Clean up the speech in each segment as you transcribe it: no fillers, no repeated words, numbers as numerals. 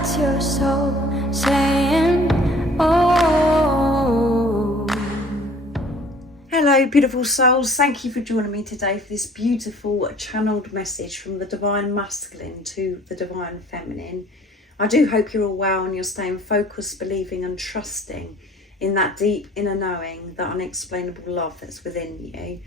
That's your soul saying, oh. Hello beautiful souls, thank you for joining me today for this beautiful channeled message from the Divine Masculine to the Divine Feminine. I do hope you're all well and you're staying focused, believing and trusting in that deep inner knowing, that unexplainable love that's within you.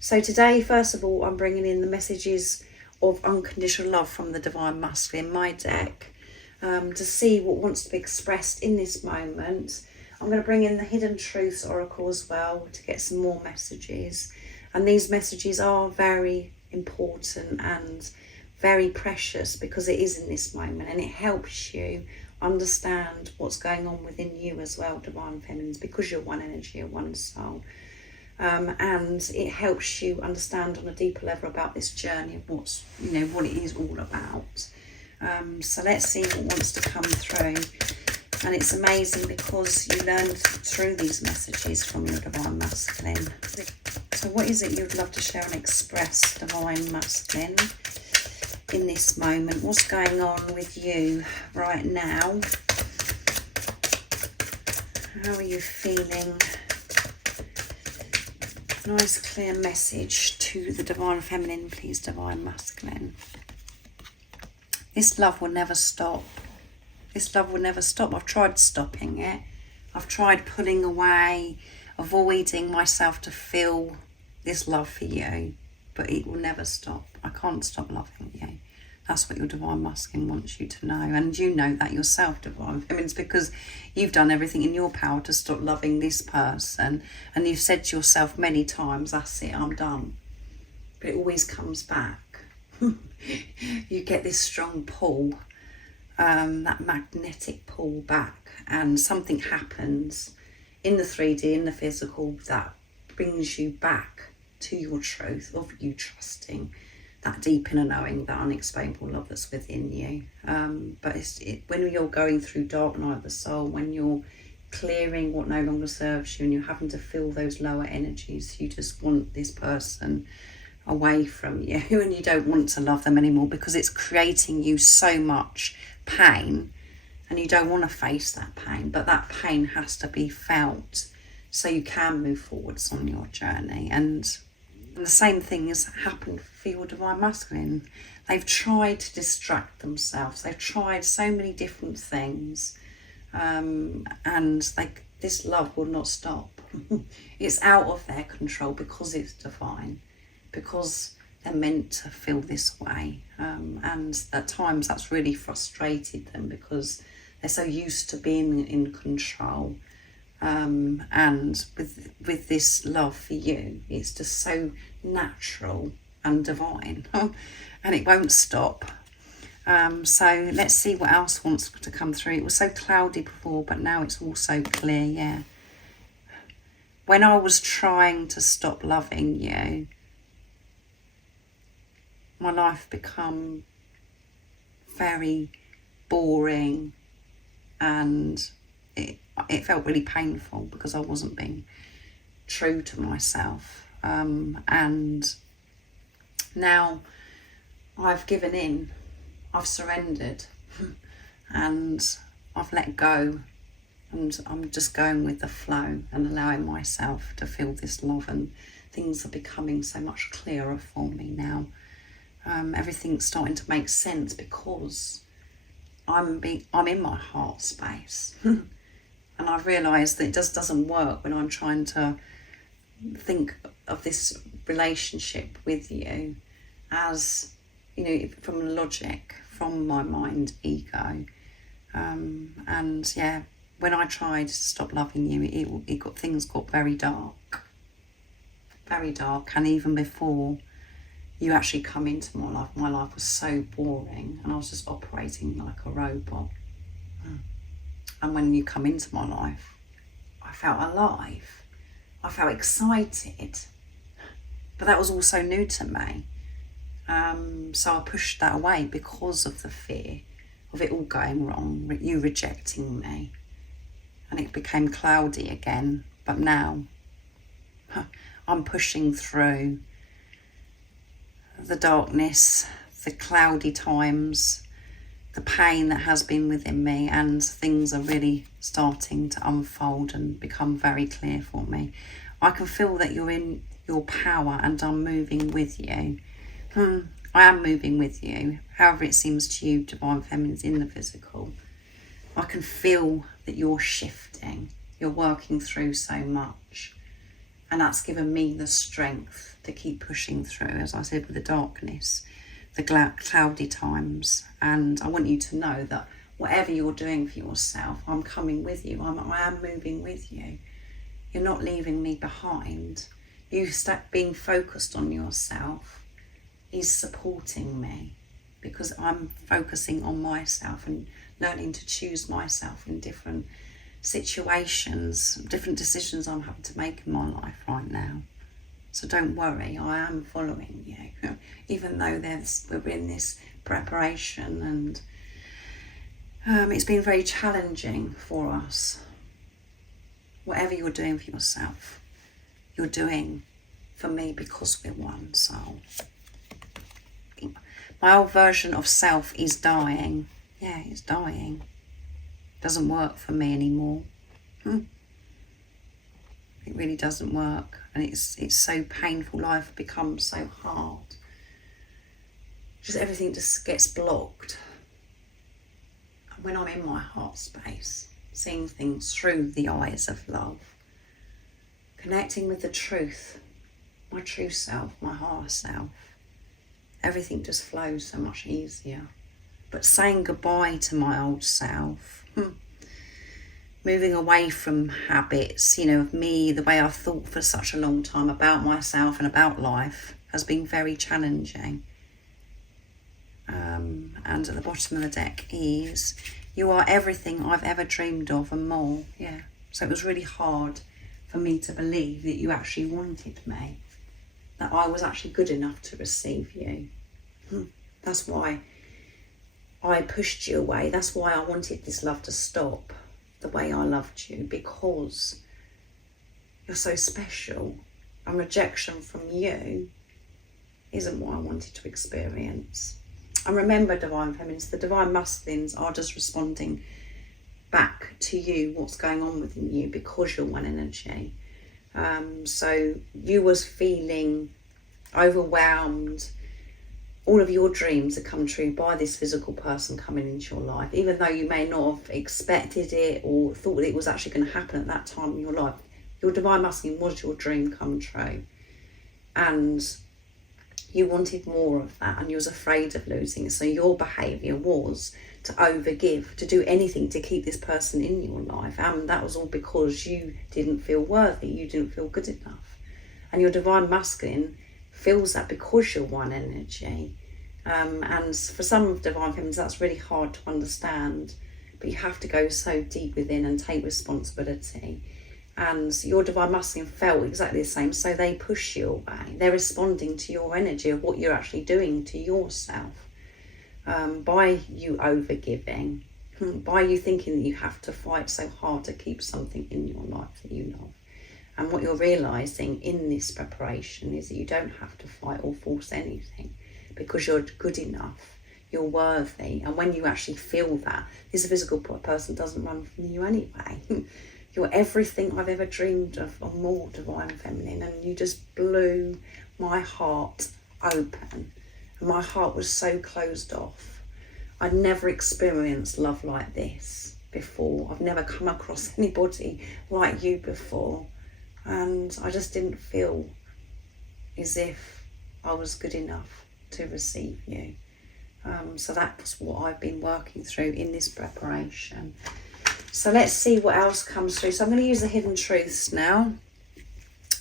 So today, first of all, I'm bringing in the messages of unconditional love from the Divine Masculine, my deck, to see what wants to be expressed in this moment. I'm going to bring in the Hidden Truths Oracle as well to get some more messages. And these messages are very important and very precious because it is in this moment, and it helps you understand what's going on within you as well, Divine Feminines, because you're one energy, you're one soul. And it helps you understand on a deeper level about this journey of what's, what it is all about. So let's see what wants to come through. And it's amazing because you learn through these messages from your Divine Masculine. So what is it you'd love to share and express, Divine Masculine, in this moment? What's going on with you right now? How are you feeling? Nice clear message to the Divine Feminine, please, Divine Masculine. This love will never stop. This love will never stop. I've tried stopping it. I've tried pulling away, avoiding myself to feel this love for you, but it will never stop. I can't stop loving you. That's what your Divine Masculine wants you to know. And you know that yourself, Divine Feminines, because you've done everything in your power to stop loving this person. And you've said to yourself many times, that's it, I'm done. But it always comes back. You get this strong pull, that magnetic pull back. And something happens in the 3D, in the physical, that brings you back to your truth of you trusting that deep inner knowing, that unexplainable love that's within you. But when you're going through dark night of the soul, when you're clearing what no longer serves you and you're having to feel those lower energies, you just want this person away from you and you don't want to love them anymore because it's creating you so much pain and you don't want to face that pain. But that pain has to be felt so you can move forwards on your journey. And the same thing has happened for your Divine Masculine. They've tried to distract themselves. They've tried so many different things. And this love will not stop. It's out of their control because it's divine. Because they're meant to feel this way. And at times that's really frustrated them because they're so used to being in control. And with this love for you, it's just so natural and divine and it won't stop. So let's see what else wants to come through. It was so cloudy before, but now it's also clear. Yeah, when I was trying to stop loving you, my life become very boring and it felt really painful because I wasn't being true to myself. And now I've given in, I've surrendered and I've let go, and I'm just going with the flow and allowing myself to feel this love, and things are becoming so much clearer for me now. Everything's starting to make sense because I'm in my heart space. And I've realised that it just doesn't work when I'm trying to think of this relationship with you as, from logic, from my mind, ego. And yeah, when I tried to stop loving you, things got very dark. Very dark. And even before you actually come into my life was so boring and I was just operating like a robot. And when you come into my life, I felt alive. I felt excited. But that was also new to me. So I pushed that away because of the fear of it all going wrong, you rejecting me. And it became cloudy again. But now I'm pushing through the darkness, the cloudy times, the pain that has been within me, and things are really starting to unfold and become very clear for me. I can feel that you're in your power, and I'm moving with you. I am moving with you, however it seems to you, Divine Feminines, in the physical. I can feel that you're shifting, you're working through so much, and that's given me the strength to keep pushing through, as I said, with the darkness, the cloudy times. And I want you to know that whatever you're doing for yourself, I'm coming with you. I am moving with you. You're not leaving me behind. You being focused on yourself is supporting me, because I'm focusing on myself and learning to choose myself in different situations, different decisions I'm having to make in my life right now. So don't worry, I am following you, even though we're in this preparation, and it's been very challenging for us. Whatever you're doing for yourself, you're doing for me, because we're one soul. My old version of self is dying. Yeah, it's dying. Doesn't work for me anymore. It really doesn't work, and it's so painful. Life becomes so hard. Just everything just gets blocked. And when I'm in my heart space, seeing things through the eyes of love, connecting with the truth, my true self, my higher self, everything just flows so much easier. But saying goodbye to my old self, moving away from habits, of me, the way I've thought for such a long time about myself and about life, has been very challenging. And at the bottom of the deck is, you are everything I've ever dreamed of and more. Yeah. So it was really hard for me to believe that you actually wanted me, that I was actually good enough to receive you. That's why I pushed you away. That's why I wanted this love to stop, the way I loved you, because you're so special, and rejection from you isn't what I wanted to experience. And remember, Divine Feminines, the Divine Masculines are just responding back to you, what's going on within you, because you're one energy. So you was feeling overwhelmed. All of your dreams have come true by this physical person coming into your life, even though you may not have expected it or thought that it was actually going to happen at that time in your life. Your Divine Masculine was your dream come true, and you wanted more of that, and you was afraid of losing it. So your behaviour was to overgive, to do anything to keep this person in your life, and that was all because you didn't feel worthy, you didn't feel good enough. And your Divine Masculine feels that because you're one energy. And for some Divine Feminines, that's really hard to understand, but you have to go so deep within and take responsibility. And your Divine Masculine felt exactly the same, so they push you away. They're responding to your energy of what you're actually doing to yourself, by you overgiving, by you thinking that you have to fight so hard to keep something in your life that you love. And what you're realising in this preparation is that you don't have to fight or force anything, because you're good enough, you're worthy. And when you actually feel that, this physical person doesn't run from you anyway. You're everything I've ever dreamed of, or more, Divine Feminine. And you just blew my heart open. And my heart was so closed off. I'd never experienced love like this before. I've never come across anybody like you before. And I just didn't feel as if I was good enough to receive you. So that's what I've been working through in this preparation. So let's see what else comes through. So I'm going to use the hidden truths now.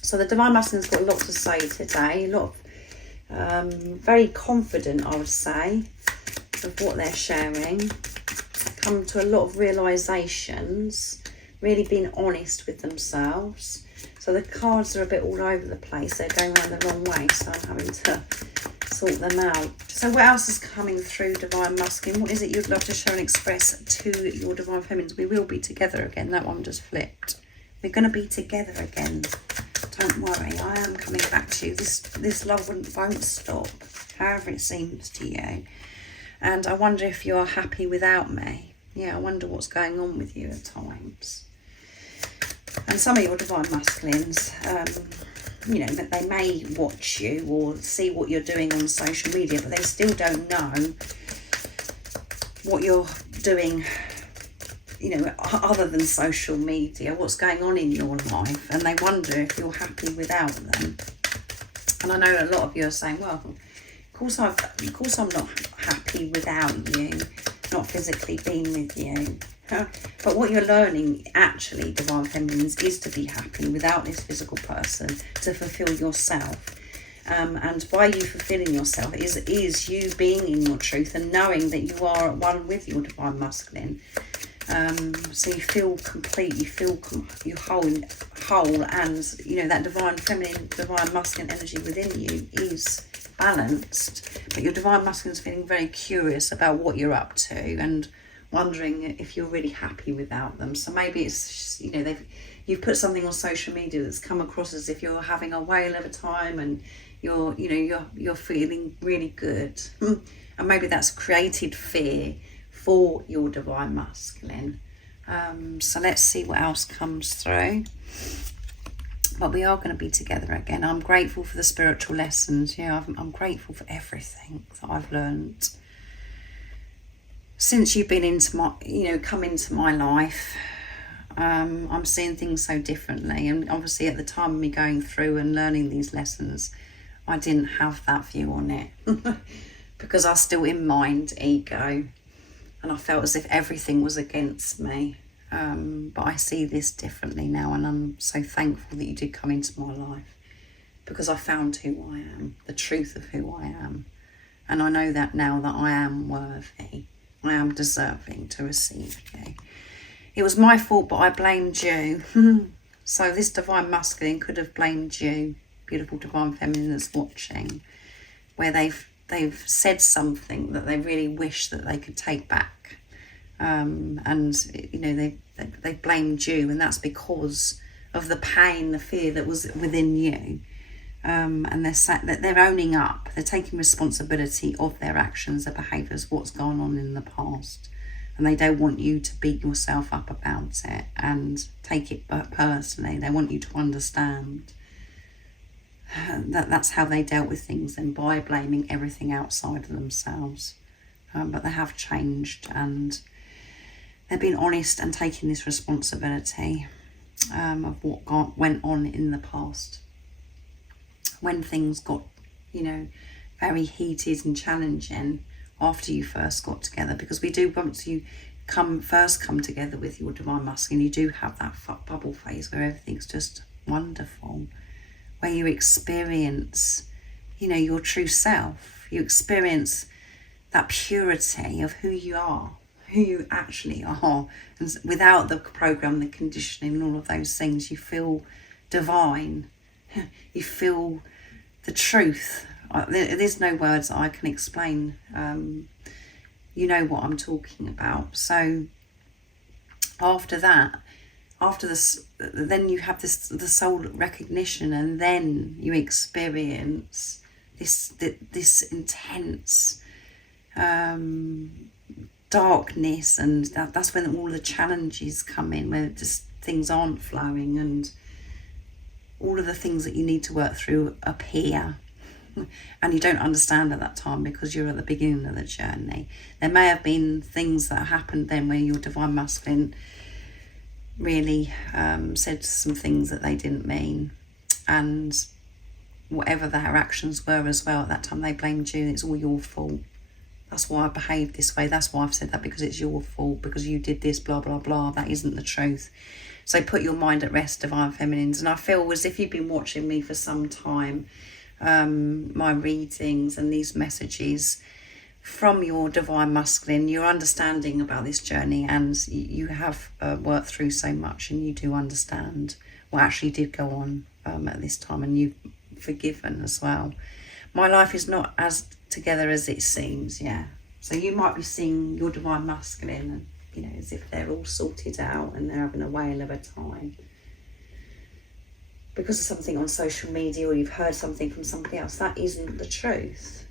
So the Divine Masculine's got a lot to say today. A lot of, very confident, I would say, of what they're sharing. Come to a lot of realisations. Really being honest with themselves. So the cards are a bit all over the place. They're going around the wrong way, so I'm having to sort them out. So what else is coming through, Divine Masculine? What is it you'd love to show and express to your Divine Feminines? We will be together again. That one just flipped. We're going to be together again. Don't worry, I am coming back to you. This love won't stop, however it seems to you. And I wonder if you're happy without me. Yeah, I wonder what's going on with you at times. And some of your divine masculines, you know, that they may watch you or see what you're doing on social media, but they still don't know what you're doing, you know, other than social media, what's going on in your life, and they wonder if you're happy without them. And I know a lot of you are saying, well, of course I'm not happy without you, not physically being with you. But what you're learning, actually, divine feminines, is to be happy without this physical person, to fulfill yourself. And by you fulfilling yourself is you being in your truth and knowing that you are at one with your divine masculine. So you feel complete, you feel you whole, and you know that divine feminine, divine masculine energy within you is balanced. But your divine masculine is feeling very curious about what you're up to and wondering if you're really happy without them. So maybe it's just, you know, you've put something on social media that's come across as if you're having a whale of a time and you're feeling really good, and maybe that's created fear for your divine masculine. So let's see what else comes through. But we are going to be together again. I'm grateful for the spiritual lessons. Yeah, I'm grateful for everything that I've learned since you've been into my, you know, come into my life. I'm seeing things so differently, and obviously at the time of me going through and learning these lessons, I didn't have that view on it because I was still in mind ego, and I felt as if everything was against me. But I see this differently now, and I'm so thankful that you did come into my life, because I found who I am, the truth of who I am, and I know that now, that I am worthy. I am deserving to receive you. It was my fault, but I blamed you. So this divine masculine could have blamed you, beautiful divine feminine that's watching, where they've said something that they really wish that they could take back. And you know, they blamed you, and that's because of the pain, the fear that was within you. And they're owning up, they're taking responsibility of their actions, their behaviours, what's gone on in the past, and they don't want you to beat yourself up about it and take it personally. They want you to understand that that's how they dealt with things, and by blaming everything outside of themselves. But they have changed, and they've been honest and taking this responsibility of what went on in the past, when things got, you know, very heated and challenging after you first got together. Because we do, once you first come together with your divine masculine, you do have that bubble phase where everything's just wonderful, where you experience, you know, your true self. You experience that purity of who you are, who you actually are, and without the program, the conditioning, and all of those things. You feel divine. You feel the truth. There's no words that I can explain. You know what I'm talking about. So after that, after this, then you have the soul recognition, and then you experience this intense darkness, and that's when all the challenges come in, where just things aren't flowing, and all of the things that you need to work through appear, and you don't understand at that time because you're at the beginning of the journey. There may have been things that happened then where your divine masculine really said some things that they didn't mean, and whatever their actions were as well at that time, they blamed you. It's all your fault. That's why I behaved this way. That's why I've said that, because it's your fault, because you did this, blah, blah, blah. That isn't the truth. So put your mind at rest, divine feminines. And I feel as if you've been watching me for some time, my readings and these messages from your divine masculine, you're understanding about this journey, and you have worked through so much, and you do understand what actually did go on at this time, and you've forgiven as well. My life is not as together as it seems, yeah. So you might be seeing your divine masculine, and you know, as if they're all sorted out and they're having a whale of a time because of something on social media, or you've heard something from somebody else. That isn't the truth.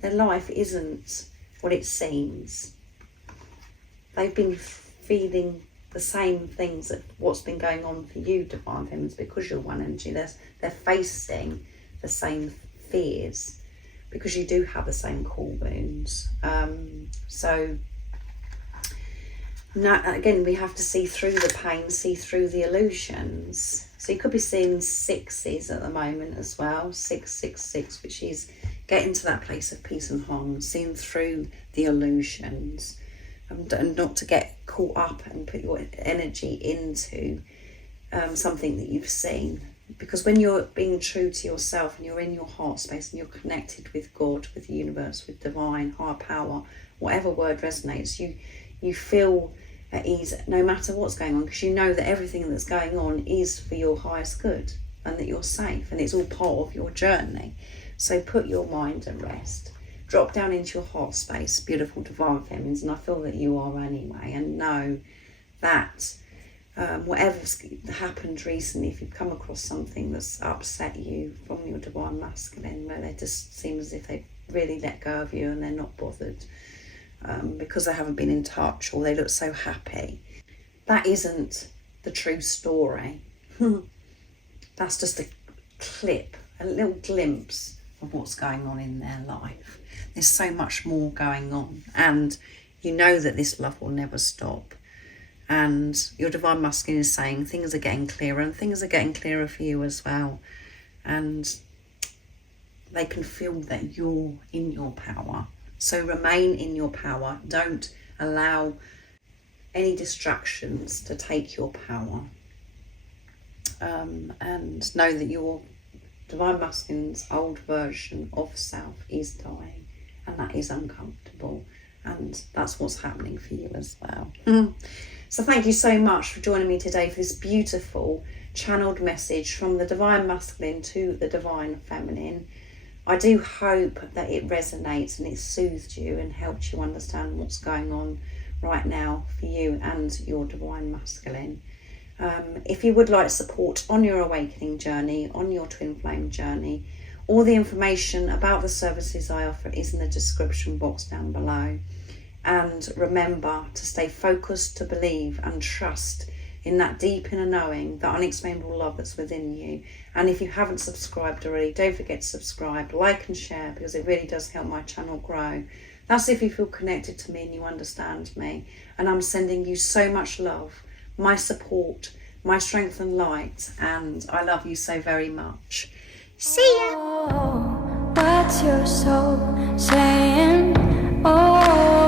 Their life isn't what it seems. They've been feeling the same things that what's been going on for you, divine feminines, because you're one energy. They're facing the same fears because you do have the same core wounds. So now, again, we have to see through the pain, see through the illusions. So you could be seeing sixes at the moment as well, 666, which is getting to that place of peace and harmony, seeing through the illusions, and not to get caught up and put your energy into something that you've seen. Because when you're being true to yourself and you're in your heart space and you're connected with God, with the universe, with divine, higher power, whatever word resonates, you feel at ease no matter what's going on, because you know that everything that's going on is for your highest good and that you're safe and it's all part of your journey. So put your mind at rest. Drop down into your heart space, beautiful divine feminines, and I feel that you are anyway, and know that whatever's happened recently, if you've come across something that's upset you from your divine masculine, where they just seem as if they really let go of you and they're not bothered because they haven't been in touch or they look so happy, that isn't the true story. That's just a clip, a little glimpse of what's going on in their life. There's so much more going on, and you know that this love will never stop. And your divine masculine is saying things are getting clearer, and things are getting clearer for you as well. And they can feel that you're in your power. So remain in your power. Don't allow any distractions to take your power. And know that your divine masculine's old version of self is dying, and that is uncomfortable, and that's what's happening for you as well. So thank you so much for joining me today for this beautiful channeled message from the divine masculine to the divine feminine. I do hope that it resonates and it soothed you and helped you understand what's going on right now for you and your divine masculine. If you would like support on your awakening journey, on your twin flame journey, all the information about the services I offer is in the description box down below. And remember to stay focused, to believe and trust in that deep inner knowing, that unexplainable love that's within you. And if you haven't subscribed already, don't forget to subscribe, like and share, because it really does help my channel grow. That's if you feel connected to me and you understand me. And I'm sending you so much love, my support, my strength and light, and I love you so very much. See ya! Oh, what's your soul saying? Oh.